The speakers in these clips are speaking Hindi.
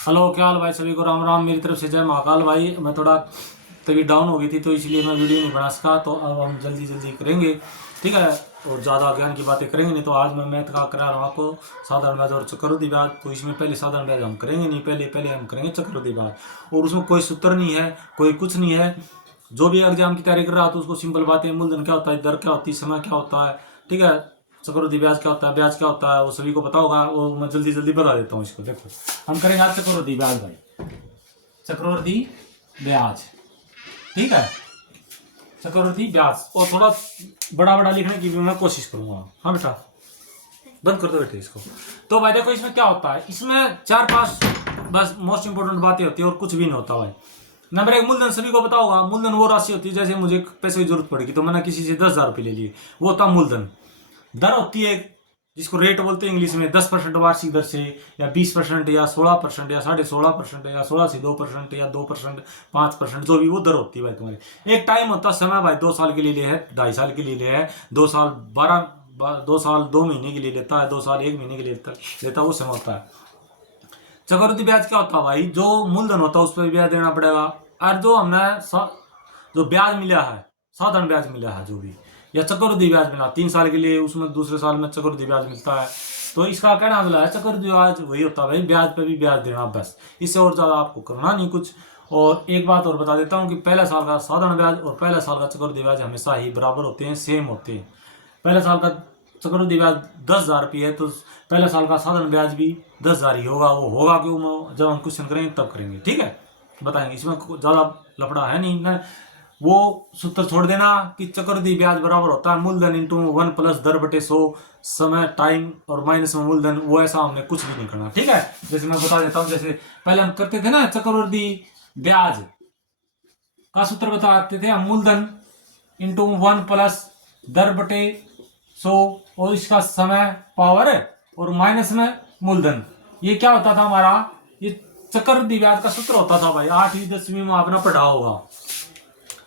हेलो, क्या हाल भाई? सभी को राम राम, मेरी तरफ से जय महाकाल। भाई मैं थोड़ा तबीयत डाउन हो गई थी तो इसलिए मैं वीडियो नहीं बना सका, तो अब हम जल्दी जल्दी करेंगे, ठीक है। और ज़्यादा ज्ञान की बातें करेंगे नहीं। तो आज मैं मैथ का करा रहा हूँ आपको साधारण ब्याज और चक्रवृद्धि ब्याज। तो इसमें पहले साधारण ब्याज हम करेंगे नहीं, पहले पहले हम करेंगे चक्रवृद्धि ब्याज। और उसमें कोई सूत्र नहीं है, कोई कुछ नहीं है। जो भी एग्जाम की तैयारी कर रहा है तो उसको सिंपल बातें, मूलधन क्या होता है, दर क्या होती है, समय क्या होता है, ठीक है, चक्रवृद्धि ब्याज क्या होता है, ब्याज क्या होता है, वो सभी को पता होगा। वो मैं जल्दी जल्दी बता देता हूँ इसको। देखो, हम करेंगे आज चक्रवृद्धि ब्याज भाई, चक्रवृद्धि ब्याज, ठीक है, चक्रवृद्धि ब्याज। और थोड़ा बड़ा बड़ा लिखने की भी मैं कोशिश करूंगा। हाँ बेटा, बंद कर दो बेटे इसको। तो भाई देखो, इसमें क्या होता है, इसमें 4-5 बस मोस्ट इंपोर्टेंट बातें होती है और कुछ भी नहीं होता भाई। नंबर एक, मूलधन सभी को पता होगा। मूलधन वो राशि होती है, जैसे मुझे पैसे की जरूरत पड़ेगी तो मैंने किसी से 10,000 रुपये ले लिए, वो होता मूलधन। दर होती है जिसको रेट बोलते हैं इंग्लिश में, 10% वार्षिक दर से, या 20% या 16% या 16.5% या 16 से 2% या 2%, 5%, जो भी वो दर होती है भाई तुम्हारी। एक टाइम होता है समय भाई, 2 साल के लिए है, 2.5 साल के लिए है, 2 साल 2 साल 2 महीने के लिए लेता है, 2 साल 1 महीने के लिए लेता है, वो समय होता है। चक्रवृद्धि ब्याज क्या होता है भाई, जो मूलधन होता है उस पर ब्याज देना पड़ेगा। और जो हमने जो ब्याज मिला है, साधारण ब्याज मिला है जो भी, या चक्रवृद्धि ब्याज मिला 3 साल के लिए, उसमें दूसरे साल में चक्रवृद्धि ब्याज मिलता है। तो इसका कहना मतलब है चक्रवृद्धि ब्याज वही होता है भाई, ब्याज पे भी ब्याज देना, बस। इससे और ज्यादा आपको करना नहीं कुछ। और एक बात और बता देता हूँ कि पहले साल का साधारण ब्याज और पहले साल का चक्रवृद्धि ब्याज हमेशा ही बराबर होते हैं, सेम होते हैं। पहले साल का चक्रवृद्धि ब्याज 10,000 रुपये है तो पहले साल का साधारण ब्याज भी 10,000 ही होगा। वो होगा क्यों, जब हम क्वेश्चन करेंगे तब करेंगे, ठीक है, बताएंगे। इसमें ज़्यादा लफड़ा है नहीं ना। वो सूत्र छोड़ देना कि चक्रवृद्धि ब्याज बराबर होता है मूलधन इंटू 1 प्लस दर बटे 100, समय टाइम और माइनस में मूलधन। वो ऐसा हमने कुछ भी नहीं करना, ठीक है। जैसे मैं बता देता हूँ, जैसे पहले हम करते थे ना, चक्रवृद्धि ब्याज का सूत्र बताते थे हम, मूलधन इंटू 1 प्लस दर बटे 100 और इसका समय पावर और माइनस में मूलधन। ये क्या होता था हमारा, ये चक्रवृद्धि ब्याज का सूत्र होता था भाई। 8वीं 10वीं में आपने पढ़ा होगा,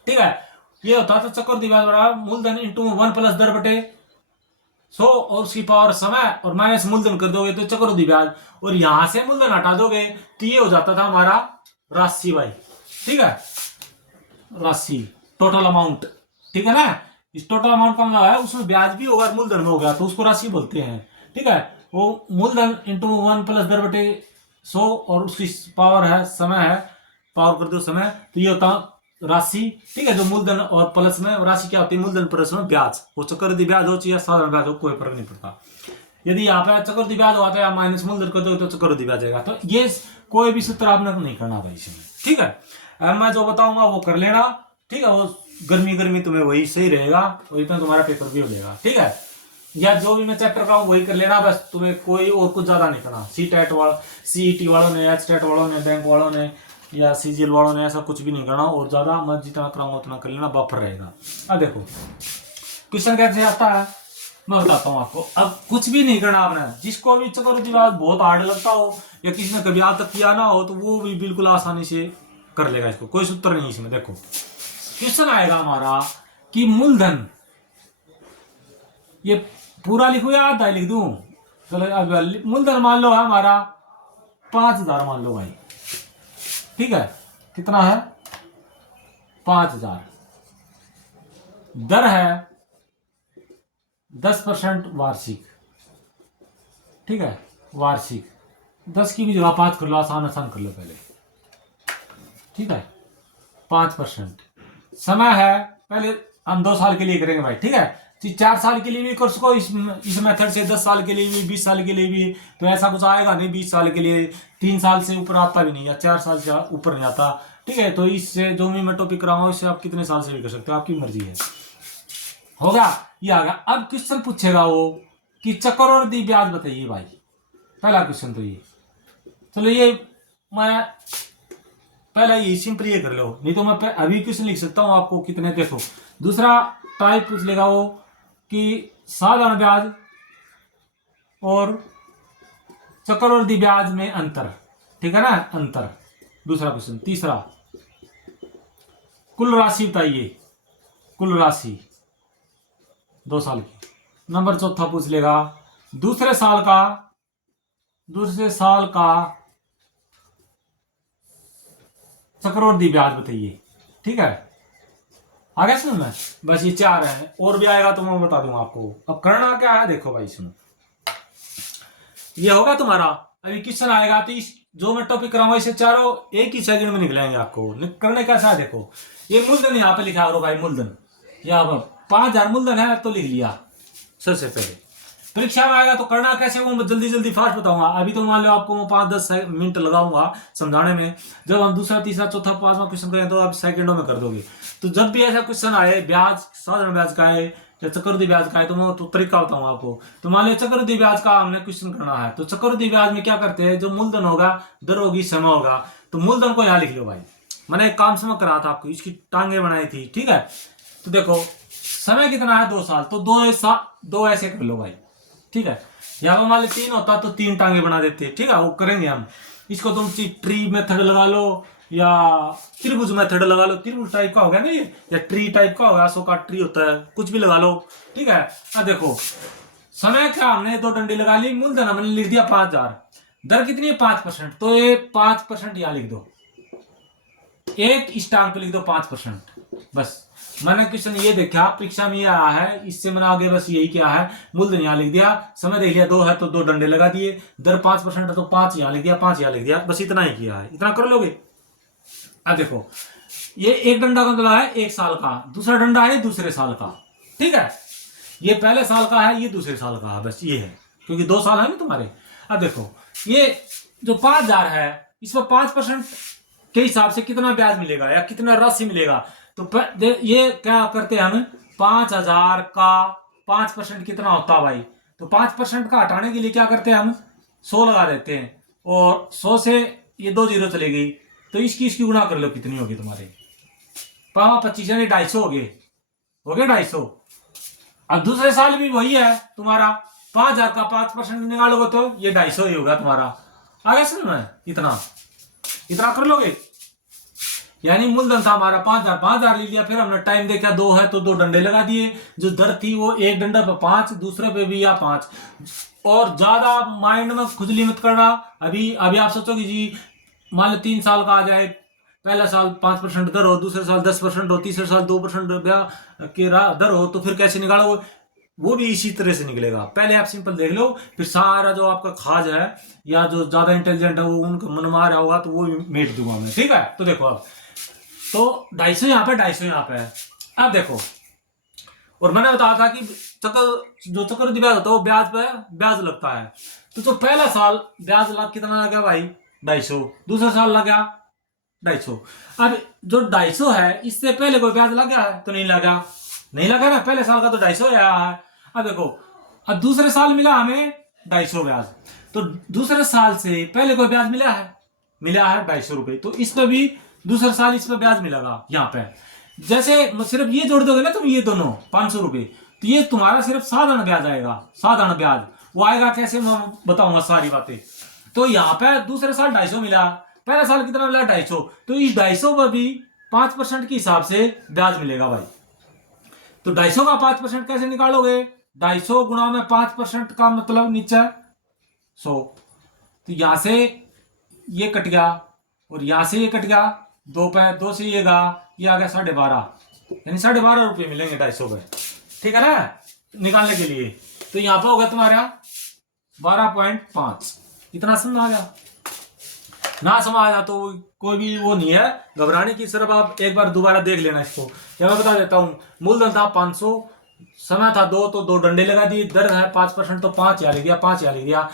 ठीक है। ये होता था चक्रवृद्धि ब्याज बराबर मूलधन इंटू 1 प्लस दर बटे 100 और उसकी पावर समय और माइनस मूलधन कर दोगे तो चक्रवृद्धि ब्याज, और यहां से मूलधन हटा दोगे तो ये हो जाता था हमारा राशि भाई, ठीक है, राशि, टोटल अमाउंट, ठीक है ना। इस टोटल अमाउंट का मतलब है उसमें ब्याज भी होगा, मूलधन में हो गया तो उसको राशि बोलते हैं, ठीक है। वो मूलधन इंटू 1 प्लस दर बटे 100 और उसकी पावर है समय है, पावर कर दो समय, तो ये होता राशि, ठीक है। जो मूलधन और प्लस में राशि क्या होती है, मूलधन प्लस में ब्याज। वो चक्रवृद्धि ब्याज हो चाहे साधारण ब्याज हो, कोई फर्क नहीं पड़ता। यदि यहाँ पे चक्रवृद्धि ब्याज होता है, माइनस मूलधन कर दो तो चक्रवृद्धि ब्याज आएगा। तो ये कोई भी सूत्र आपने नहीं करना भाई इसमें, ठीक है। मैं जो बताऊंगा वो कर लेना, ठीक है। वो गर्मी गर्मी तुम्हें वही सही रहेगा, वही पे तुम्हारा पेपर भी हो जाएगा, ठीक है। या जो भी मैं चैप्टर का वही कर लेना, बस तुम्हें कोई और कुछ ज्यादा नहीं करना। सीटेट वाला, सीईटी वालों ने, एचटेट वालों ने, बैंक वालों ने या सीजीएल वालों ने ऐसा कुछ भी नहीं करना। और ज्यादा मैं जितना कराऊंगा उतना कर लेना, बफर रहेगा। अब देखो क्वेश्चन कैसे आता है मैं बताता हूँ आपको। अब कुछ भी नहीं करना आपने। जिसको भी चक्रवृद्धि ब्याज बहुत हार्ड लगता हो या किसी ने कभी आज तक किया ना हो तो वो भी बिल्कुल आसानी से कर लेगा इसको, कोई सूत्र नहीं इसमें। देखो क्वेश्चन आएगा हमारा कि मूलधन, ये पूरा लिखू या आधा लिख दूं, चलो। अब मूलधन मान लो है हमारा 5,000 मान लो भाई, ठीक है। कितना है, 5,000। दर है 10% वार्षिक, ठीक है, वार्षिक। 10 की भी जगह 5 कर लो, आसान आसान कर लो पहले, ठीक है। 5% समय है, पहले हम 2 साल के लिए करेंगे भाई, ठीक है। 4 साल के लिए भी कर सको इस मेथड से, 10 साल के लिए भी, 20 साल के लिए भी। तो ऐसा कुछ आएगा नहीं 20 साल के लिए, 3 साल से ऊपर आता भी नहीं, या 4 साल से ऊपर नहीं आता, ठीक है। तो इससे जो भी मैं टॉपिक कराऊंगा इससे आप कितने साल से भी कर सकते हो, आपकी मर्जी है। हो गया, ये आ गया। अब क्वेश्चन पूछेगा वो कि चक्रवृद्धि ब्याज बताइए भाई, पहला क्वेश्चन तो ये। चलो ये मैं पहला ये सिंपल ये कर लो, नहीं तो मैं अभी क्वेश्चन लिख सकता हूं आपको कितने। देखो दूसरा टाइप पूछ लेगा वो कि साधारण ब्याज और चक्रवृद्धि ब्याज में अंतर, ठीक है ना, अंतर। दूसरा क्वेश्चन। तीसरा, कुल राशि बताइए, कुल राशि 2 साल की। नंबर चौथा पूछ लेगा दूसरे साल का चक्रवृद्धि ब्याज बताइए। ठीक है, आ गया समझ में? बस ये 4 है, और भी आएगा तो मैं बता दूंगा आपको। अब करना क्या है देखो भाई, सुनो, ये होगा तुम्हारा। अभी क्वेश्चन आएगा तो इस जो मैं टॉपिक कराऊंगा इसे चारों एक ही सेकंड में निकलेंगे आपको। करने कैसा है देखो, ये मूलधन यहाँ पे लिखा है भाई, मूलधन यहाँ पर 5,000 मूलधन है तो लिख लिया सबसे पहले। परीक्षा में आएगा तो करना कैसे वो मैं जल्दी जल्दी फास्ट बताऊंगा। अभी तो मान लो आपको मैं 5-10 मिनट लगाऊंगा समझाने में, जब हम दूसरा तीसरा चौथा पांचवा क्वेश्चन करें तो आप सेकंडों में कर दोगे। तो जब भी ऐसा क्वेश्चन आए ब्याज, साधारण ब्याज का है या चक्रवृद्धि ब्याज का है, तो मैं तो तरीका बताऊंगा आपको। तो मान लो चक्रवृद्धि ब्याज का हमने क्वेश्चन करना है, तो चक्रवृद्धि ब्याज में क्या करते हैं, जो मूलधन होगा, दर होगी, समय होगा, तो मूलधन को यहाँ लिख लो भाई। मैंने एक काम समय करा था आपको, इसकी टांगे बनाई थी। ठीक है, तो देखो समय कितना है, 2 साल, तो 2 ऐसे कर लो भाई। ठीक है, यहाँ पर मान लो 3 होता तो 3 टांगे बना देते। ठीक है, वो करेंगे हम। इसको तुम ट्री मेथड लगा लो या त्रिभुज मेथड लगा लो, त्रिभुज टाइप का हो गया ना ये, या ट्री टाइप का होगा, सो का ट्री होता है, कुछ भी लगा लो। ठीक है, अब देखो समय क्या, हमने 2 डंडी लगा ली, मूलधन हमने लिख दिया 5,000, दर कितनी है 5%, तो ये 5% यहाँ लिख दो, एक इस टांग पे लिख दो 5%। बस मैंने क्वेश्चन ये देखा परीक्षा में ये आया है, इससे मैंने आगे बस यही किया है, मूलधन यहाँ लिख दिया, समय देख लिया 2 है तो 2 डंडे लगा दिए, दर 5% है तो 5 यहाँ लिख दिया, 5 यहाँ लिख दिया, बस इतना ही किया है, इतना कर लोगे। अब देखो ये एक डंडा का मतलब है 1 साल का, दूसरा डंडा है दूसरे साल का। ठीक है, ये पहले साल का है, ये दूसरे साल का है, बस ये है, क्योंकि 2 साल है ना तुम्हारे। अब देखो ये जो 5,000 है, इस पर 5% के हिसाब से कितना ब्याज मिलेगा या कितना राशि मिलेगा, तो ये क्या करते हैं हम, 5,000 का 5% कितना होता है भाई, तो 5% का हटाने के लिए क्या करते हैं हम, 100 लगा देते हैं, और 100 से ये 2 जीरो चले गई, तो इसकी गुणा कर लो, कितनी होगी तुम्हारी, 25 यानी 250 हो गए 250। अब दूसरे साल भी वही है तुम्हारा, 5,000 का 5% निकालोगे तो ये 250 ही होगा तुम्हारा। आगे सुन में इतना कर लोगे। यानी मूलधन था हमारा 5,000 ले लिया, फिर हमने टाइम देखा 2 है तो 2 डंडे लगा दिए, जो दर थी वो एक डंडा पे 5, दूसरे पे भी या 5। और ज्यादा माइंड में खुजली मत करना। अभी आप सोचोगे जी मान लो 3 साल का आ जाए, पहला साल 5% दर हो, दूसरे साल 10% हो, तीसरे साल 2% के दर हो, तो फिर कैसे निकालोगे, वो भी इसी तरह से निकलेगा। पहले आप सिंपल देख लो, फिर सारा जो आपका खाज है या जो ज्यादा इंटेलिजेंट है वो उनको मनवा रहा होगा तो वो मेट दूंगा मैं। ठीक है, तो देखो अब तो 250 यहाँ पे 250 यहाँ पे है। अब देखो, और मैंने बताया था कि चक्रवृद्धि ब्याज होता है वो ब्याज पे ब्याज लगता है, तो जो पहला साल ब्याज कितना लगा भाई 250, दूसरा साल लगा 250। अब जो 250 है इससे पहले कोई ब्याज लगा है तो नहीं लगा ना, पहले साल का तो 250 आया है। अब देखो अब दूसरे साल मिला हमें 250 ब्याज, तो दूसरे साल से पहले कोई ब्याज मिला है 250 रुपए, तो इस पर भी दूसरा साल इस पर ब्याज मिलेगा। यहाँ पे जैसे सिर्फ ये जोड़ दोगे ना तुम, ये दोनों 500 रुपए, तो ये तुम्हारा सिर्फ साधारण ब्याज आएगा। साधारण ब्याज वो आएगा कैसे, मैं बताऊंगा सारी बातें। तो यहाँ पे दूसरे साल 250 मिला, पहले साल कितना मिला 250, तो इस 250 पर भी 5% के हिसाब से ब्याज मिलेगा भाई। तो 250 का 5% कैसे निकालोगे, 250 गुणा में 5% का मतलब नीचे 100, तो यहां से ये कट गया और यहां से ये कट गया, 2 से ये आ गया 12.5, यानी 12.5 रुपये मिलेंगे 250 पे। ठीक है ना, निकालने के लिए। तो यहाँ पर होगा तुम्हारा 12.5। इतना समझ आ गया ना, समझ आया तो कोई भी वो नहीं है घबराने की, सिर्फ आप एक बार दोबारा देख लेना इसको। या मैं बता देता हूँ, मूलधन था 500, समय था 2 तो 2 डंडे लगा दिए, दर है 5% तो 5 यहाँ लिख दिया, 5 यहाँ लिख दिया।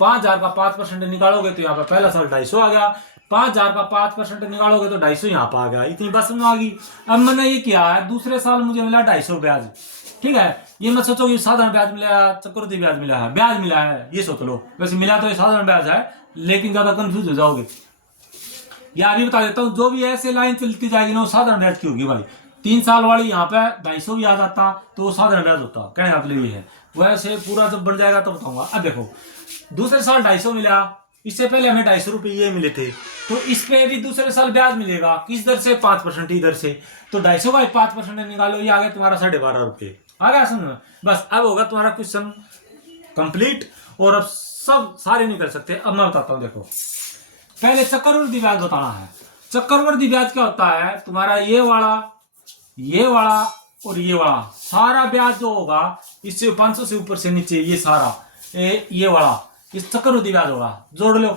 5,000 का 5% निकालोगे तो यहाँ पे पहला साल 250 आ गया, 5,000 का 5% निकालोगे तो 250 यहाँ पे आ गया। इतनी बात समझ आ गई। अब मैंने ये किया है, दूसरे साल मुझे मिला 250 ब्याज। ठीक है, ये मत सोचो कि साधारण ब्याज मिला है, चक्रवृद्धि ब्याज मिला है, ब्याज मिला है ये सोच लो। वैसे मिला तो ये साधारण ब्याज है, लेकिन ज्यादा कंफ्यूज हो जाओगे। या अभी बता देता हूँ, जो भी ऐसे लाइन चलती जाएगी ना वो साधारण ब्याज की होगी भाई। 3 साल वाली यहाँ पे 250 भी आ जाता तो वो साधारण ब्याज होता, कहने का मतलब ये है। वैसे पूरा जब बन जाएगा तो बताऊंगा। अब देखो दूसरे साल 250 मिला, इससे पहले हमें 250 रुपये ये मिले थे, तो इस पे भी दूसरे साल ब्याज मिलेगा। किस दर से, 5% इधर से, तो 250 का 5% निकालो, ये आ गया तुम्हारा 12.5 रुपये। आ गया समझ। बस अब होगा तुम्हारा क्वेश्चन कंप्लीट, और अब सब सारे नहीं कर सकते। अब मैं बताता हूँ, देखो पहले चक्रवृद्धि ब्याज बताना है। चक्रवृद्धि ब्याज क्या होता है तुम्हारा, ये वाला और ये वाला सारा ब्याज जो होगा इससे 500 से ऊपर से नीचे ये सारा ये वाला इस चक्रवृद्धि ब्याज होगा। जोड़ लो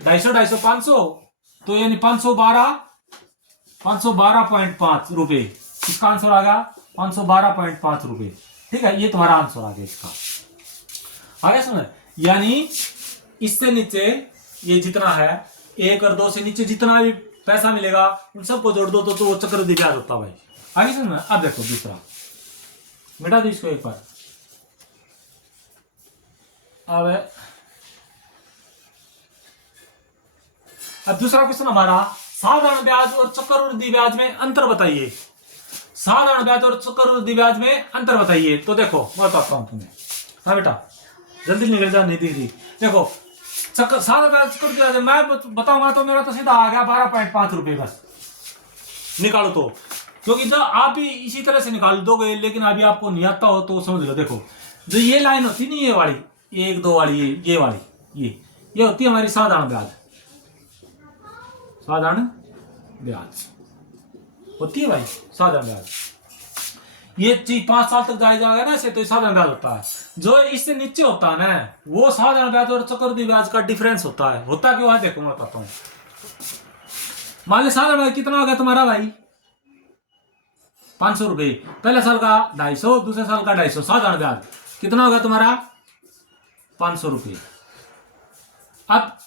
250 500 तो यानी 512.5 रुपए, इसका आंसर आ गया 512.5 रुपए। ठीक है, ये तुम्हारा आंसर आ गया इसका। आगे समझ, यानी इससे नीचे ये जितना है 1 और 2 से नीचे जितना भी पैसा मिलेगा उन सबको जोड़ दो तो वो चक्रवृद्धि ब्याज होता है भाई। आगे समझ। अब देखो दूसरा, मिटा दो इसको एक बार। अब दूसरा क्वेश्चन हमारा, साधारण ब्याज और चक्रवृद्धि ब्याज में अंतर बताइए। साधारण ब्याज और चक्रवृद्धि ब्याज में अंतर बताइए। तो देखो मैं बताता हूं तुम्हें। हाँ बेटा जल्दी निकल जा, नहीं थी। देखो साधारण ब्याज चक्रवृद्धि ब्याज मैं बताऊंगा तो मेरा तो सीधा आ गया 12.5 रुपए, बस निकालो तो। क्योंकि जब आप भी इसी तरह से निकाल दोगे, लेकिन अभी आपको नहीं आता हो तो समझ लो। देखो जो ये लाइन होती नहीं, ये वाली 1 2 वाली, ये वाली ये होती है हमारी साधारण ब्याज। साधारण ब्याज होती है भाई, साधारण ब्याज। ये चीज 5 साल तक जाएगा ना ऐसे, तो साधारण ब्याज होता है। जो इससे नीचे होता है ना वो साधारण ब्याज और चक्रवृद्धि ब्याज का डिफरेंस होता है। होता क्यों है देखो मैं बताता हूं। मान लो साधारण ब्याज कितना हो गया तुम्हारा भाई 500 रुपए, पहले साल का 250, दूसरे साल का 250। साधारण ब्याज कितना होगा तुम्हारा 500 रुपए। अब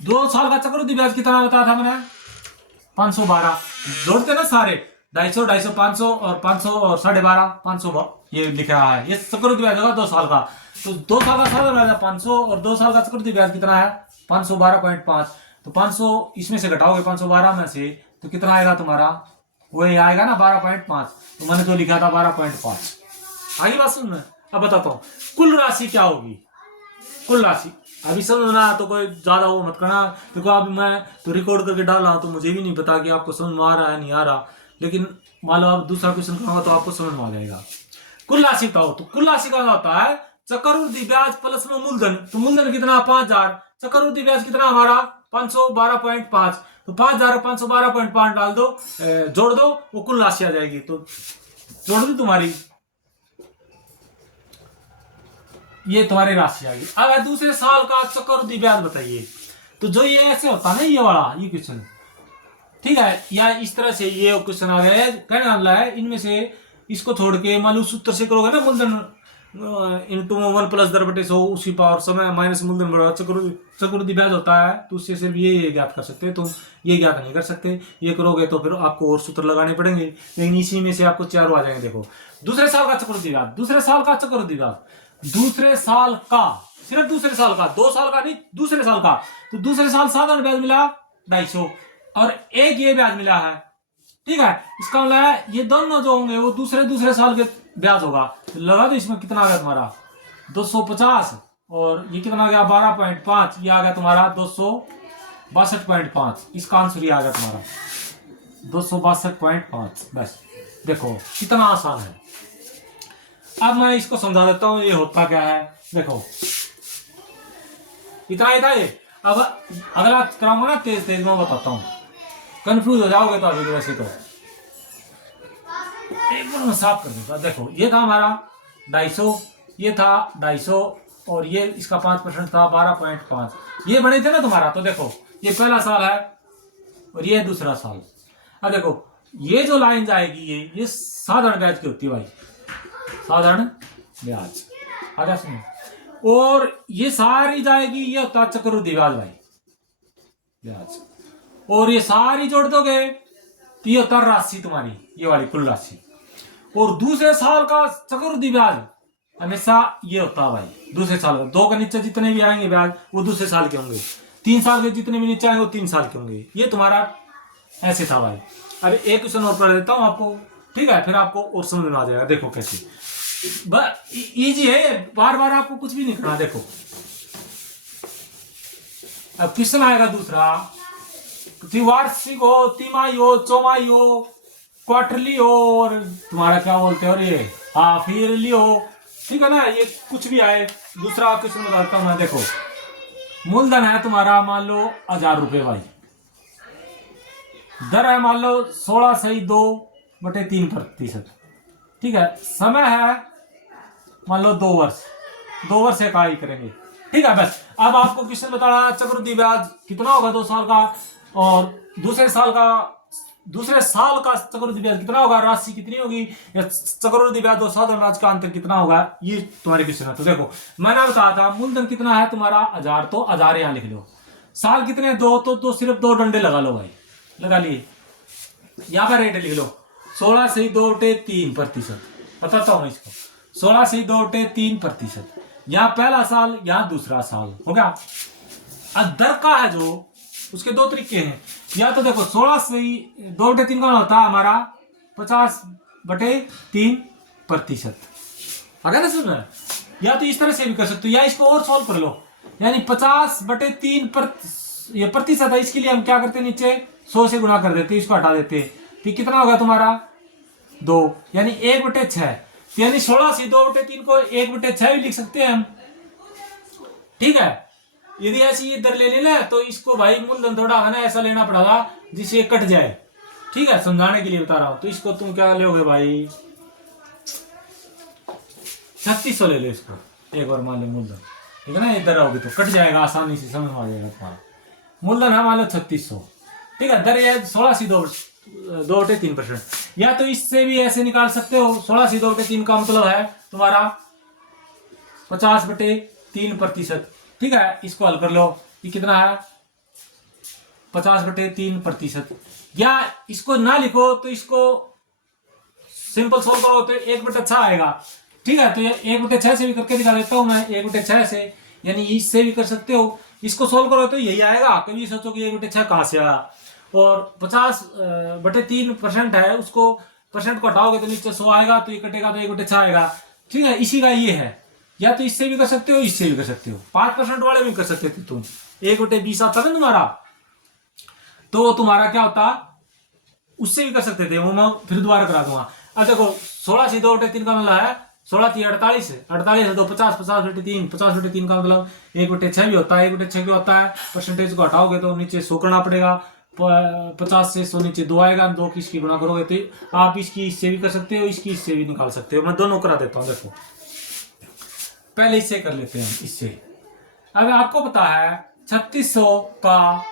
2 साल का चक्रवृद्धि ब्याज कितना बताया था मैंने 512। जोड़ते ना सारे 250 250 500 और 500 और 12.5 500 ये लिख रहा है। ये चक्रवृद्धि ब्याज होगा 2 साल का। तो 2 साल का साधारण ब्याज 500 और 2 साल का चक्रवृद्धि ब्याज कितना है 512.5। तो 500 इसमें से घटाओगे 512 में से तो कितना आएगा तुम्हारा, वही आएगा ना 12.5। तो मैंने तो लिखा था 12.5। आगे बात सुन। अब बताता हूँ कुल राशि क्या होगी। कुल राशि अभी समझना तो कोई ज्यादा वो मत करना, देखो अभी मैं तो रिकॉर्ड करके डाला तो मुझे भी नहीं पता कि आपको समझ में आ रहा है नहीं आ रहा, लेकिन मान लो आप दूसरा क्वेश्चन करूंगा तो आपको समझ में आ जाएगा। कुल राशि बताओ। तो कुल राशि का होता है चक्रवृद्धि ब्याज प्लस में मूलधन। तो मूलधन कितना 5000, चक्रवृद्धि ब्याज कितना हमारा 512.5। तो 5000 512.5 डाल दो, जोड़ दो, वो कुल राशि आ जाएगी। तो जोड़ दो तुम्हारी, ये तुम्हारी राशि आ गई। अब दूसरे साल का चक्रवृद्धि ब्याज बताइए। तो जो ये ऐसे होता है ना ये वाला ये क्वेश्चन, ठीक है, या इस तरह से ये क्वेश्चन आ गया कहने वाला है इनमें से इसको छोड़ के मान लो सूत्र से करोगे ना मूलधन इंटू 1 प्लस दर बटे 100 उसकी पावर समय माइनस मूलधन बराबर चक्रवृद्धि ब्याज होता है। तो उससे सिर्फ ये ज्ञात कर सकते हैं, तुम ये ज्ञात नहीं कर सकते। ये करोगे तो फिर आपको और सूत्र लगाने पड़ेंगे, लेकिन इसी में से आपको चारों आ जाएंगे। देखो दूसरे साल का चक्रवृद्धि ब्याज, दूसरे साल का चक्रवृद्धि ब्याज, दूसरे साल का, सिर्फ दूसरे साल का, 2 साल का नहीं, दूसरे साल का। तो दूसरे साल साधारण ब्याज मिला 250 और एक ये ब्याज मिला है। ठीक है, इसका मतलब है ये दोनों जो होंगे वो दूसरे साल के ब्याज होगा। तो लगा दो इसमें कितना आ गया तुम्हारा 250 और ये कितना आ गया 12.5, ये आ गया तुम्हारा 262.5। इसका आंसर ये आ गया तुम्हारा 262.5। बस देखो कितना आसान है। अब मैं इसको समझा देता हूं ये होता क्या है। देखो इतना ही था ये। अब अगला कराऊंगा ना तेज तेज में बताता हूं, कंफ्यूज हो जाओगे तो अभी वैसे तो एक बार मैं साफ कर दूंगा। देखो ये था हमारा 250, ये था 250 और ये इसका 5% था 12.5। ये बने थे ना तुम्हारा। तो देखो ये पहला साल है और ये दूसरा साल। अब देखो ये जो लाइन जाएगी ये साधारण ब्याज की होती है भाई, साधारण ब्याज। आगे सुनो, और ये सारी जाएगी ये होता है चक्रवृद्धि ब्याज भाई, ब्याज। और ये सारी जोड़ दोगे तो ये होता राशि तुम्हारी, ये वाली कुल राशि। और दूसरे साल का चक्रवृद्धि ब्याज हमेशा ये होता है भाई दूसरे साल का। 2 के नीचे जितने भी आएंगे ब्याज वो दूसरे साल के होंगे, 3 साल के जितने भी नीचे आएंगे वो 3 साल के होंगे। ये तुम्हारा ऐसे था भाई। अब एक क्वेश्चन और कर देता हूं आपको, ठीक है, फिर आपको और समझ में आ जाएगा। देखो कैसे इजी है, बार बार आपको कुछ भी नहीं करना। देखो अब क्वेश्चन आएगा दूसरा, वार्षिक हो, तिमाही हो, चौमाही हो, क्वार्टरली हो और तुम्हारा क्या बोलते हो ये हाफ ईयरली हो, ठीक है ना, ये कुछ भी आए। दूसरा क्वेश्चन बताता हूं मैं। देखो मूलधन है तुम्हारा मान लो 1000 रुपए भाई, दर है मान लो 16/2/3%। ठीक है, समय है मान लो 2 वर्ष, 2 वर्ष इकाई करेंगे। ठीक है, बस अब आपको क्वेश्चन बता रहा है चक्रवृद्धि ब्याज कितना होगा 2 साल का, और दूसरे साल का चक्रवृद्धि ब्याज कितना होगा, राशि कितनी होगी, या चक्रवृद्धि ब्याज और साधारण ब्याज का अंतर कितना होगा, ये तुम्हारे क्वेश्चन है। तो देखो मैंने बताया था मूलधन कितना है तुम्हारा 1000, तो 1000 यहां लिख लो। साल कितने 2, तो सिर्फ 2 डंडे लगा लो भाई, लगा लिए। यहां पर रेट लिख लो 16/2/3%, बताता हूं इसको। 16/2/3%, यहाँ पहला साल यहाँ दूसरा साल हो गया। अब दर का है जो उसके 2 तरीके हैं, या तो देखो 16/2/3 का होता है हमारा 50/3%, अगर ना सुन, या तो इस तरह से भी कर सकते हो, या इसको और सॉल्व कर लो, यानी 50/3 ये प्रतिशत है, इसके लिए हम क्या करते हैं नीचे 100 से गुणा कर देते, इसको हटा देते, तो कितना होगा तुम्हारा 2, यानी 1/6, यानी 16/2/3 को 1/6 भी लिख सकते हैं हम। ठीक है, यदि ऐसी ये दर ले लेना तो इसको भाई मूलधन थोड़ा है ना ऐसा लेना पड़ेगा जिससे कट जाए। ठीक है, समझाने के लिए बता रहा हूं। तो इसको तुम क्या लोगे भाई 3600 ले लो इसको, एक बार मान लो मूलधन, ठीक है ना, ये दर होगी तो कट जाएगा, आसानी से समझ में आ जाएगा तुम्हारा। मूलधन है मान लो 3600, ठीक है, दर है 16/2/3%, या तो इससे भी ऐसे निकाल सकते हो। 16/2/3 का मतलब है तुम्हारा 50/3%। ठीक है, इसको हल कर लो, ये कितना है 50/3%, या इसको ना लिखो तो इसको सिंपल सोल्व करो तो 1/6 आएगा। ठीक है, तो ये 1/6 से भी करके दिखा देता हूं मैं, 1/6 से, यानी इससे भी कर सकते हो। इसको सोल्व करो तो यही आएगा, कभी सोचो कि 1/6 कहां से आया। और 50/3% है, उसको परसेंट को हटाओगे तो नीचे 100 आएगा, तो ये कटेगा तो 1/6 आएगा। ठीक है, इसी का ये है, या तो इससे भी कर सकते हो, इससे भी कर सकते हो, 5% वाले भी कर सकते थे तुम। 1/20 आता था तुम्हारा, तो तुम्हारा क्या होता, उससे भी कर सकते थे, वो मैं फिर दोबारा करा दूंगा। अब देखो 16/2/3 का मतलब है 16×3 48 है, 48 है तो 50, 50/3, 50/3 का मतलब 1/6 भी होता है, 1/6 भी होता है। परसेंटेज को हटाओगे तो नीचे 100 करना पड़ेगा, 50 से 100 नीचे 2 आएगा, 2 की इसकी गुणा करोगे तो आप इसकी इससे भी कर सकते हो, इसकी इससे भी निकाल सकते हो। मैं दोनों करा देता हूँ, देखो पहले इससे कर लेते हैं, इससे। अब आपको पता है 3600 का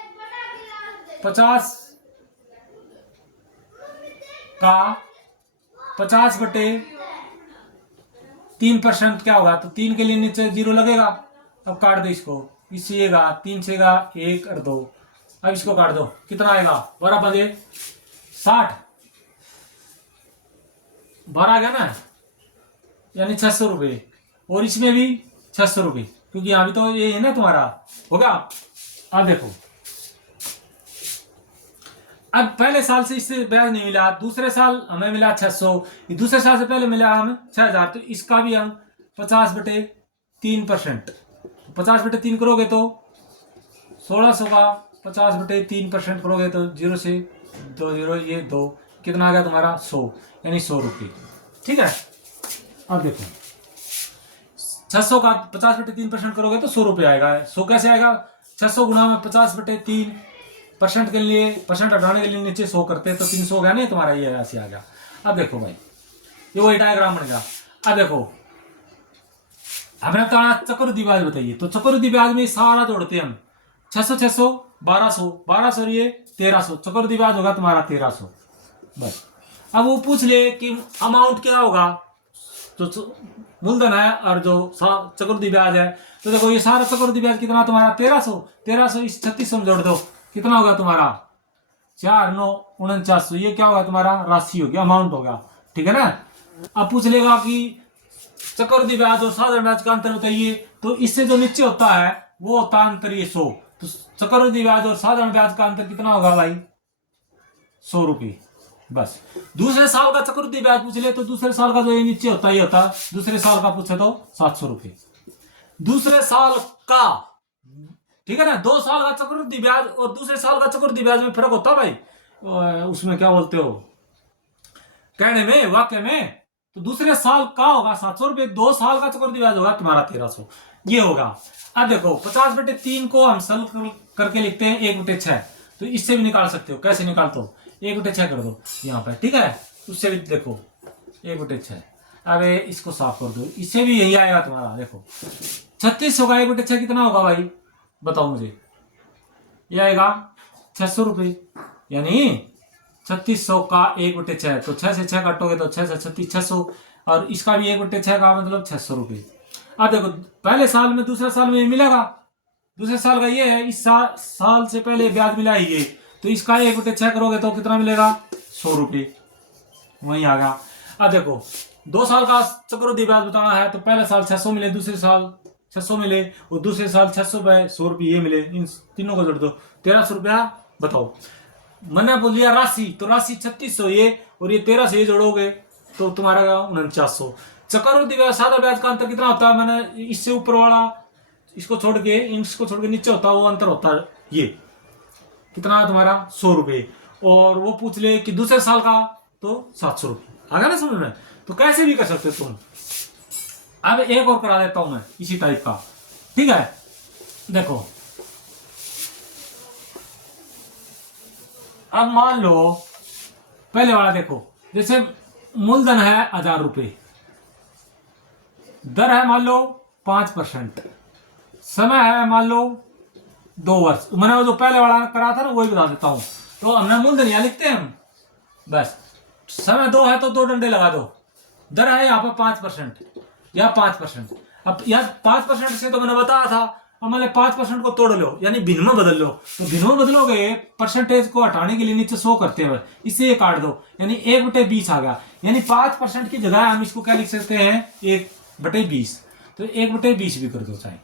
50/3% क्या होगा, तो 3 के लिए नीचे 0 लगेगा। अब काट दो इसको, इससे 3 से 1 और 2, अब इसको काट दो, कितना आएगा 12×5 = 60, 12 आ गया ना, यानी 600 रुपये, और इसमें भी 600 रुपये, क्योंकि यहाँ भी तो ये है ना तुम्हारा, हो गया। अब देखो, अब पहले साल से इससे ब्याज नहीं मिला, दूसरे साल हमें मिला 600, दूसरे साल से पहले मिला हमें 6000, तो इसका भी हम 50/3%, 50/3 करोगे तो 1600 का 50/3% करोगे तो 0 से 2 0, ये 2, कितना आ गया तुम्हारा 100, यानी 100 रुपये। ठीक है, अब देखो 600 का 50/3% करोगे तो 100 रुपये आएगा। 100 कैसे आएगा, 600 गुना में 50/3% के लिए, परसेंट हटाने के लिए नीचे 100 करते हैं तो 300 गया नहीं तुम्हारा, ये ऐसे आ गया। अब देखो भाई, ये वही डायग्राम बन गया। अब देखो हमें बताना चक्रवृद्धि ब्याज बताइए, तो चक्रवृद्धि ब्याज में सारा जोड़ते हैं हम, 600 600 1200 1200 ये 1300, चक्रवृद्धि ब्याज होगा तुम्हारा 1300 बस। अब वो पूछ ले कि अमाउंट क्या होगा, तो मूलधन है और जो चक्रवृद्धि ब्याज है, तो देखो ये सारा चक्रवृद्धि ब्याज कितना तुम्हारा 1300 इस 3600 में जोड़ दो, कितना होगा तुम्हारा 4,949, ये क्या होगा तुम्हारा राशि होगी, अमाउंट होगा। ठीक है ना। अब पूछ लेगा कि चक्रवृद्धि ब्याज और साधारण ब्याज का अंतर बताइए, तो इससे जो नीचे होता है वो होता है अंतर ये 100, तो चक्रवृद्धि ब्याज और साधारण ब्याज का अंतर कितना होगा भाई 100 रुपये बस। दूसरे साल का चक्रवृद्धि ब्याज पूछ ले तो दूसरे साल का जो ये नीचे होता है, होता दूसरे साल का पूछे तो 700 रुपये दूसरे साल का। ठीक है ना, 2 साल का चक्रवृद्धि ब्याज और दूसरे साल का चक्रवृद्धि ब्याज में फर्क होता है भाई, उसमें क्या बोलते हो कहने में, वाक्य में। तो दूसरे साल का होगा 700 रुपये, 2 साल का चक्रवृद्धि ब्याज होगा तुम्हारा 1300, ये होगा। अब देखो 50/3 को हम सरल करके लिखते हैं 1/6, तो इससे भी निकाल सकते हो। कैसे निकालते हो, 1/6 कर दो यहाँ पे, ठीक है। उससे भी देखो 1/6। अब इसको साफ कर दो, इससे भी यही आएगा तुम्हारा। देखो 3600 का 1/6 कितना होगा भाई, बताओ मुझे। ये आएगा 600 रुपये, यानी 3600 का 1/6, तो 6 से 6 काटोगे तो 6 से 36 600, और इसका भी 1/6 का मतलब 600 रुपये। अब देखो पहले साल में दूसरे साल में मिलेगा, दूसरे साल का ये है, इस साल से पहले ब्याज मिला है ये, तो इसका 1/6 करोगे तो कितना मिलेगा, 100 रुपये, वही आ गया। अब देखो 2 साल का चक्रवृद्धि ब्याज बताना है, तो पहले साल 600 मिले, दूसरे साल 600 मिले, और दूसरे साल 600 पे 100 रुपये ये मिले, इन तीनों को जोड़ दो 1300 रुपया। बताओ मैंने बोल दिया राशि, तो राशि 3600 ये, और ये 1300 ये जोड़ोगे तो तुम्हारा 4900। चक्रवृद्धि ब्याज सादा ब्याज का अंतर कितना होता है, मैंने इससे ऊपर वाला इसको छोड़ के, इसको छोड़ के नीचे होता है वो अंतर होता है, ये कितना है तुम्हारा 100 रुपये। और वो पूछ ले कि दूसरे साल का, तो 700 रुपये। आ गया ना समझ में। तो कैसे भी कर सकते हो तुम। अब एक और करा देता हूं मैं इसी टाइप का, ठीक है। देखो अब मान लो पहले वाला देखो, जैसे मूलधन है 1000 रुपये, दर है मान लो 5%, समय है मान लो 2 वर्ष। मैंने वो जो पहले वाला करा था ना वही बता देता हूं। तो हमने मूलधन यहां लिखते हैं हम, बस समय 2 है तो 2 डंडे लगा दो, दर है यहाँ पे 5% या 5%। अब यार 5% से तो मैंने बताया था, अब मैंने 5% को तोड़ लो, यानी भिन्न में बदल लो। तो भिन्न में बदलोगे, परसेंटेज को हटाने के लिए नीचे 100 करते हैं, इससे ये काट दो, यानी 1/20 आ गया। यानी 5% की जगह हम इसको क्या लिख सकते हैं, 1/20। तो 1/20 भी कर दो चाहे,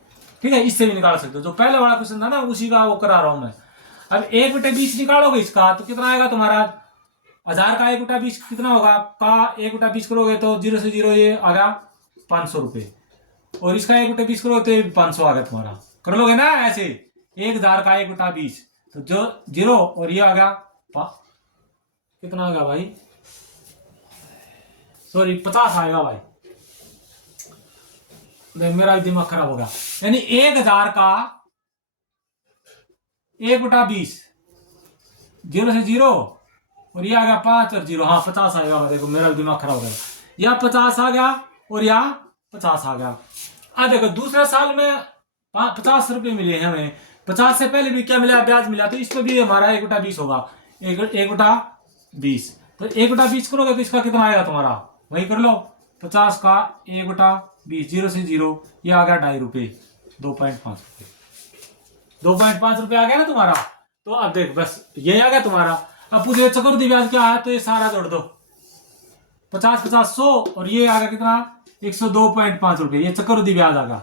ठीक है। इससे भी निकाल सकते हो, जो पहले वाला क्वेश्चन था ना उसी का वो करा रहा हूं मैं। अब 1/20 निकालोगे इसका, तो कितना आएगा तुम्हारा, 1000 का 1/20 कितना होगा, का 1/20 करोगे तो 0 से 0 ये आ गया 500 रुपये, और इसका 1/20 करोगे तो ये 500 आ गया तुम्हारा। कर लोगे ना ऐसे, 1000 का 1/20, तो जो 0 और ये आ गया कितना आ गया भाई, सॉरी 50 आएगा भाई, मेरा दिमाग खराब होगा। यानी 1000 का 1/20, 0 से 0 और ये आ गया 5 और 0, हाँ 50 आएगा। देखो मेरा दिमाग खराब हो गया, या 50 आ गया और या 50 आ गया। अब देखो दूसरे साल में 50 रुपये मिले हैं हमें, 50 से पहले भी क्या मिला, ब्याज मिला, तो इसमें भी हमारा 1/20 होगा, 1/20। तो 1/20 करोगे तो इसका कितना आएगा तुम्हारा, वही कर लो, 50 का 1/20, 0 से 0 ये आ गया 2.5 रुपये, 2.5 रुपये, 2.5 रुपये आ गया ना तुम्हारा। तो अब देख बस ये आ गया तुम्हारा। अब पूछे चक्रवृद्धि ब्याज क्या है, तो ये सारा जोड़ दो, 50 50 100 और ये आ गया कितना, 102.5 रुपये, ये चक्रवृद्धि ब्याज आ गया।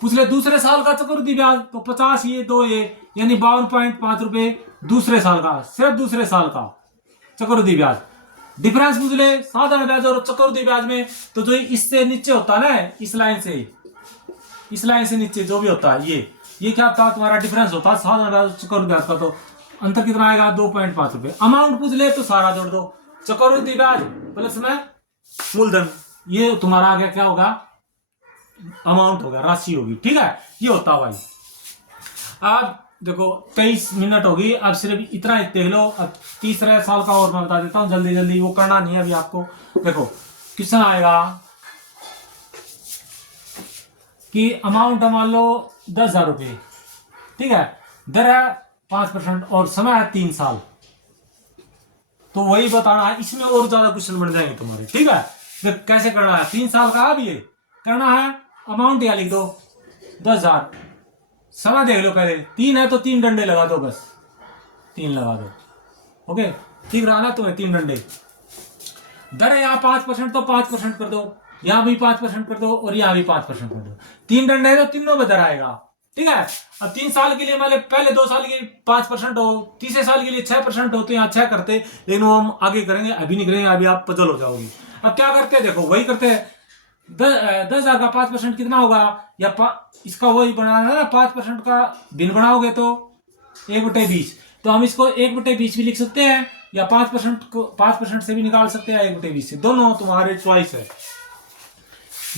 पूछ ले दूसरे साल का चक्रवृद्धि ब्याज, तो 50 ये 2 ये, यानी 52.5 रुपये दूसरे साल का, सिर्फ दूसरे साल का चक्रवृद्धि ब्याज। डिफरेंस पूछ ले साधारण ब्याज और चक्रवृद्धि ब्याज में, तो जो इससे नीचे होता है ना, इस लाइन से नीचे जो भी होता है, ये क्या होता है तुम्हारा, डिफरेंस होता है साधारण ब्याज चक्रवृद्धि ब्याज का। तो अंतर कितना आएगा, 2.5 रुपये। अमाउंट पूछ ले तो सारा जोड़ दो, चक्रवृद्धि ब्याज प्लस में मूलधन, ये तुम्हारा आगे क्या होगा, अमाउंट होगा, राशि होगी, ठीक है। ये होता है भाई। अब देखो 23 मिनट होगी, अब सिर्फ इतना ही देख लो। अब तीसरे साल का और मैं बता देता हूँ जल्दी जल्दी, वो करना नहीं है अभी आपको। देखो क्वेश्चन आएगा कि अमाउंट मान लो 10,000 रुपये, ठीक है, दर है 5% और समय है 3 साल। तो वही बताना है, इसमें और ज्यादा क्वेश्चन बन जाएंगे तुम्हारे, ठीक है। तो कैसे करना है, 3 साल का अब ये करना है, अमाउंट यहाँ लिख दो 10,000, समय देख लो पहले, 3 है तो 3 डंडे लगा दो, बस 3 लगा दो, ओके, ठीक रहा ना तुम्हें, 3 डंडे। दर है यहाँ 5% तो 5% कर दो, यहाँ भी 5% कर दो और यहाँ भी 5% कर दो, 3 डंडे है तो तीनों में दर आएगा, ठीक है। अब 3 साल के लिए मान पहले 2 साल के लिए 5% हो, तीसरे साल के लिए 6% हो, तो यहाँ 6 करते, लेकिन वो हम आगे करेंगे, अभी नहीं करेंगे, अभी आप पजल हो जाओगी। अब क्या करते हैं, देखो वही करते हैं, 10,000 का 5% कितना होगा, या इसका वही बनाना है ना, 5% का भिन्न बनाओगे तो 1/20, तो हम इसको 1/20 भी लिख सकते हैं, या 5% को 5% से भी निकाल सकते हैं, 1/20 से, दोनों तुम्हारे चॉइस है।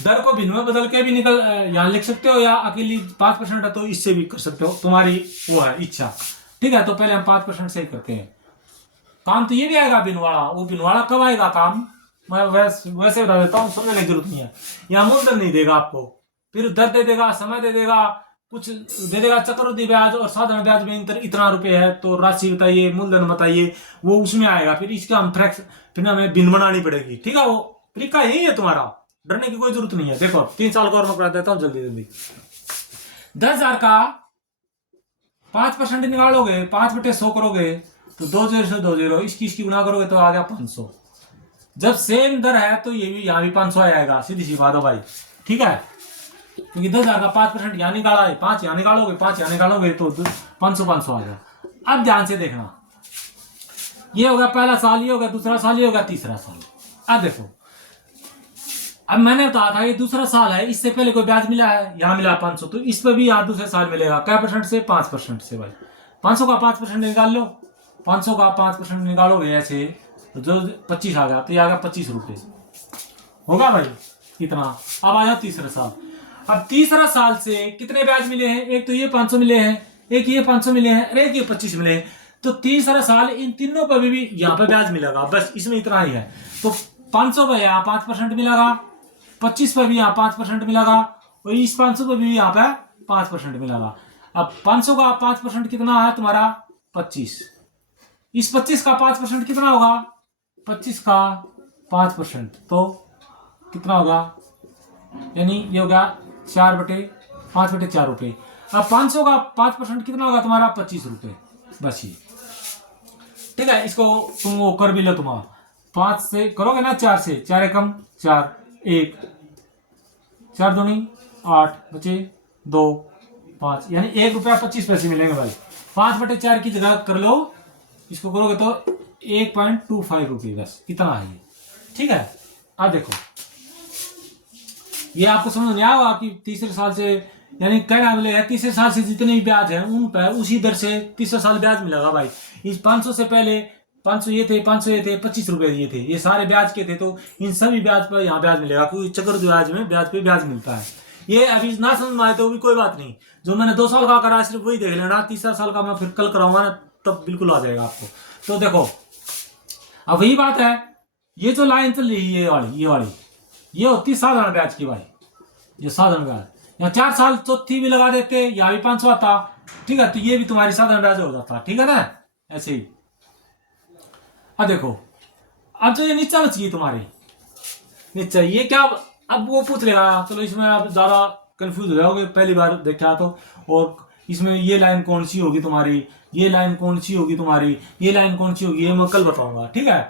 दर को भिन्न में बदल के भी यहाँ लिख सकते हो, या अकेली 5% है तो इससे भी कर सकते हो, तुम्हारी वो है इच्छा। ठीक है, तो पहले हम 5% से ही करते हैं काम। तो ये भी आएगा बिनवाड़ा। वो बिनवाड़ा कब आएगा काम, मैं वैसे बता देता हूँ, समझने की जरूरत नहीं है। यहाँ मूलधन नहीं देगा आपको, फिर दर दे देगा, समय दे देगा, कुछ दे देगा, चक्रवृद्धि ब्याज और साधारण ब्याज में इतना रुपए है, तो राशि बताइए, मूलधन बताइए, वो उसमें आएगा। फिर इसका हम फ्रैक्स, फिर हमें बिन बनानी पड़ेगी। ठीक है, वो तरीका यही है तुम्हारा, डरने की कोई जरूरत नहीं है। देखो 3 साल का और मैं करा देता हूँ जल्दी जल्दी। 10,000 का 5% निकालोगे, 5/100 करोगे तो 20 से 20 इसकी गुना करोगे तो आ गया 500। जब सेम दर है तो ये भी यहाँ भी 500 आएगा, सीधी सी बात है भाई। ठीक है, क्योंकि 10,000 का 5% यहाँ निकाला है, 5 यहाँ निकालोगे, 5 यहाँ निकालोगे तो 500 आ गया। अब ध्यान से देखना, ये होगा पहला साल, ये होगा दूसरा साल, ये होगा तीसरा साल। अब देखो, अब मैंने बताया था ये दूसरा साल है, इससे पहले कोई ब्याज मिला है, यहाँ मिला 500, तो इस पर भी यहाँ दूसरे साल मिलेगा। क्या परसेंट से? 5% से भाई। 500 का 5% निकाल लो, 500 का 5% निकालोगे ऐसे तो जो 25 आ गया, तो ये आ गया 25 रुपये होगा भाई, इतना। अब आया तीसरा साल। अब तीसरा साल से कितने ब्याज मिले हैं? एक तो ये 500 मिले हैं, एक ये 500 मिले हैं, और एक ये 25 मिले हैं। तो तीसरा साल इन तीनों पर भी यहाँ पे ब्याज मिलेगा, बस इसमें इतना ही है। तो 500 पर यहाँ 5% मिलेगा, 25 पर भी यहाँ 5% मिलेगा, और इस 500 पर भी यहाँ पे 5% मिलेगा। अब 500 का 5% कितना है तुम्हारा? 25। इस 25 का 5% कितना होगा? 25 का 5% तो कितना होगा? यानी ये होगा 4/5/4 रुपये। अब 500 का 5% कितना होगा तुम्हारा? 25 रुपये, बस ये। ठीक है, इसको तुम वो कर भी लो, तुम्हारा 5 से करोगे ना, 4 से, 4 एकम 4, 1, 4 दूनी 8, बचे 2, 5, यानी 1 रुपया 25 पैसे मिलेंगे भाई। 5/4 की जगह कर लो, इसको करोगे तो 1.25 रुपये, बस इतना है ये। ठीक है, अब देखो ये आपको समझ नहीं आएगा कि तीसरे साल से, यानी कहना बोले है तीसरे साल से जितने भी ब्याज हैं उन पर उसी दर से तीसरे साल ब्याज मिलेगा भाई। इस 500 से पहले 500 ये थे, 500 ये थे, 25 रुपए ये थे, ये सारे ब्याज के थे, तो इन सभी ब्याज पर यहाँ ब्याज मिलेगा, क्योंकि चक्रवृद्धि ब्याज में ब्याज पे ब्याज मिलता है। ये अभी ना समझ में आए तो भी कोई बात नहीं, जो मैंने 2 साल का करा सिर्फ वही देख लेना, तीसरा साल का मैं फिर कल कराऊंगा ना, तब बिल्कुल आ जाएगा आपको। तो देखो अब वही बात है, ये जो लाइन चल रही है ये वाली ये होती साधारण ब्याज की भाई, ये साधारण ब्याज। यहाँ 4 साल चौथी भी लगा देते, यहाँ भी 500 आता। ठीक है, तो ये भी तुम्हारी साधारण ब्याज हो जाता। ठीक है ना, ऐसे ही। अब देखो, अब जो ये नीचा बच गई तुम्हारी नीचा, ये क्या? अब वो पूछ लेगा, चलो इसमें आप ज्यादा कंफ्यूज हो जाओगे, पहली बार देखा तो। और इसमें ये लाइन कौन सी होगी तुम्हारी, ये लाइन कौन सी होगी तुम्हारी, ये लाइन कौन सी होगी, ये मैं कल बताऊंगा। ठीक है,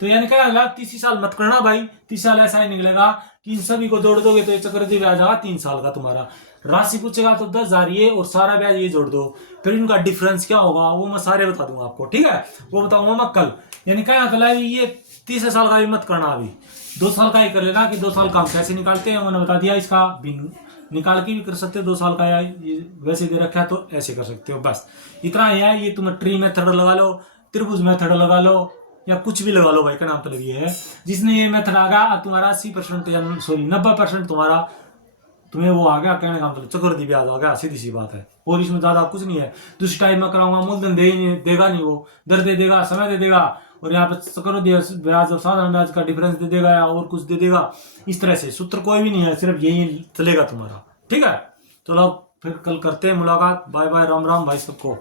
तो यानी क्या, तीसरी साल मत करना भाई। तीसरा साल ऐसा ही निकलेगा कि इन सभी को जोड़ दोगे तो ये चक्रवृद्धि ब्याज आएगा 3 साल का तुम्हारा। राशि पूछेगा तो 10,000 ये और सारा ब्याज ये जोड़ दो, फिर इनका डिफरेंस क्या होगा वो मैं सारे बता दूंगा आपको। ठीक है, वो बताऊंगा मैं कल। यानी क्या मतलब ये तीसरे साल का भी मत करना, अभी 2 साल का ही कर लेना। कि 2 साल का हम कैसे निकालते हैं मैंने बता दिया, इसका बिन निकाल के भी कर सकते हो। 2 साल का या वैसे दे रखा है तो ऐसे कर सकते हो, बस इतना ही है। ये तुम्हें ट्री मेथड लगा लो, त्रिभुज मेथड लगा लो, या कुछ भी लगा लो भाई, का नाम मतलब ये है। जिसने ये मेथड आ गया, अब तुम्हारा 80% या सॉरी 90% तुम्हारा तुम्हें वो आ गया, कहने का मतलब चक्रवृद्धि ब्याज आ गया, सीधी सी बात है। और इसमें ज्यादा कुछ नहीं है। दूसरी टाइम में कराऊंगा, मूलधन देगा नहीं, वो दर दे देगा, समय दे देगा, और यहाँ पे चक्रवृद्धि ब्याज और साधारण ब्याज का डिफरेंस दे देगा या और कुछ दे देगा। इस तरह से सूत्र कोई भी नहीं है, सिर्फ यही चलेगा तुम्हारा। ठीक है, चलो फिर कल करते हैं मुलाकात। बाय बाय, राम राम भाई सबको।